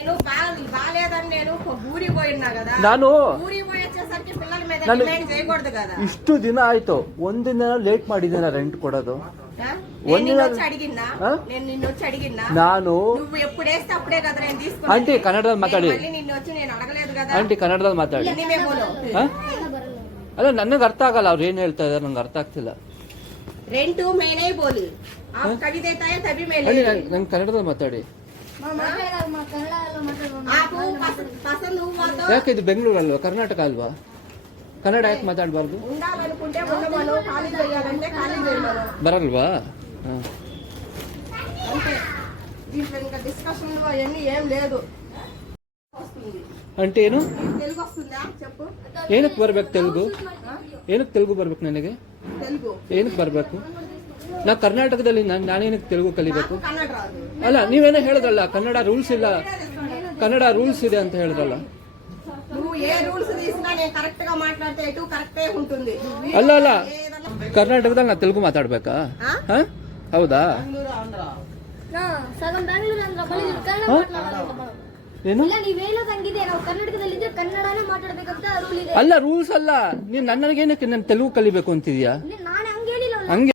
నేను బాలేదని నేను ఊరికి పోయినా కదా, ನಾನು ಊರಿಗೆ పోయి వచ్చేసరికి పిల్లల మీద ಡಿಮ್ಯಾಂಡ್ చేయకూడదు కదా. ಇಷ್ಟು ದಿನ ಆಯ್ತು, ಒಂದಿನ ಲೇಟ್ ಮಾಡಿದ್ದೀನ ರೆಂಟ್ ಕೊಡೋದು. నేను నిన్నొచ్చి అడిగిన్నా, నేను నిన్నొచ్చి అడిగిన్నా, ನಾನು నువ్వు ఎప్పుడు వేస్తే అప్పుడే కదా నేను తీసుకున్నా. ಆಂಟಿ ಕನ್ನಡದಲ್ಲಿ ಮಾತಾಡಿ. మళ్ళీ నిన్నొచ్చి నేను అడగలేదు కదా. ಆಂಟಿ ಕನ್ನಡದಲ್ಲಿ ಮಾತಾಡಿ. ನೀವೇ ಬೋಲು. ಅಲ್ಲ ನನಗೆ ಅರ್ಥ ಆಗಲ್ಲ, ಅವ್ರು ಏನ್ ಹೇಳ್ತಾ ಇದಾರೆ ನಂಗೆ ಅರ್ಥ ಆಗ್ತಿಲ್ಲ. ರೆಂಟು ಮೇನೇ ಬೋಲಿ, आप कभी देता है तभी मैं ले. ನಂಗೆ ಕನ್ನಡದಲ್ಲಿ ಮಾತಾಡಿ. आप पसंद हुआ तो ಯಾಕೆ ಇದು ಬೆಂಗಳೂರು ಅಲ್ವಾ, ಕರ್ನಾಟಕ ಅಲ್ವಾ? ಕನ್ನಡ ಯಾಕೆ ಮಾತಾಡಬಾರ್ದು? ఉండాలనుకుంటే ఉండమను, ఖాళీ చేయాలంటే ఖాళీ చేయమను. ಬರಲ್ವಾ? అంతే, దీంట్లో ఇంకా డిస్కషన్ అవన్నీ ఏం లేదు. వస్తుంది అంటే ಏನು? తెలుగు వస్తుందా చెప్పు. ಏನಕ್ಕೆ ಬರ್ಬೇಕು ತೆಲುಗು? ಏನಕ್ಕೆ ತೆಲುಗು ಬರ್ಬೇಕು ನನಗೆ? తెలుగు ಏನಕ್ಕೆ ಬರ್ಬೇಕು? ನಾ ಕರ್ನಾಟಕದಲ್ಲಿ ನಾನೇನಕ್ಕೆ ತೆಲುಗು ಕಲಿಬೇಕು? ಕನ್ನಡ ರಾదు. ಅಲ್ಲ ನೀವೇನೋ ಹೇಳಿದ್ರಲ್ಲ, ಕನ್ನಡ ರೂಲ್ಸ್ ಇಲ್ಲ, ಕನ್ನಡ ರೂಲ್ಸ್ ಇದೆ ಅಂತ ಹೇಳಿದ್ರಲ್ಲ. నువ్వు ఏ రూల్స్ తీసినా నేను కరెక్ట్ గా మాట్లాడితే ఎటు కరెక్టే ఉంటుంది. ಅಲ್ಲ ಅಲ್ಲ, ಕರ್ನಾಟಕದಲ್ಲಿ ನಾ ತೆಲುಗು ಮಾತಾಡ್ಬೇಕಾ? ಹೌದಾ? ಸಗಂ ಬೆಂಗಳೂರು ಅಂದ್ರ ಕನ್ನಡ ಮಾತಾಡೋದು. ಏನು? ಇಲ್ಲ ನೀವೇನೋ ತಂಗಿದೆ, ನಾವು ಕರ್ನಾಟಕದಲ್ಲಿದ್ರೆ ಕನ್ನಡನೇ ಮಾತಾಡ್ಬೇಕಂತ ರೂಲ್ ಇದೆ. ಅಲ್ಲ ರೂಲ್ಸ್ ಅಲ್ಲ, ನೀನ್ ನನಗೇನಕ್ಕೆ ನಾನು ತೆಲುಗು ಕಲಿಬೇಕು ಅಂತಿದ್ಯಾ? ನಾನು ಹಂಗೇನಿಲ್ಲ. ಹಂಗೆ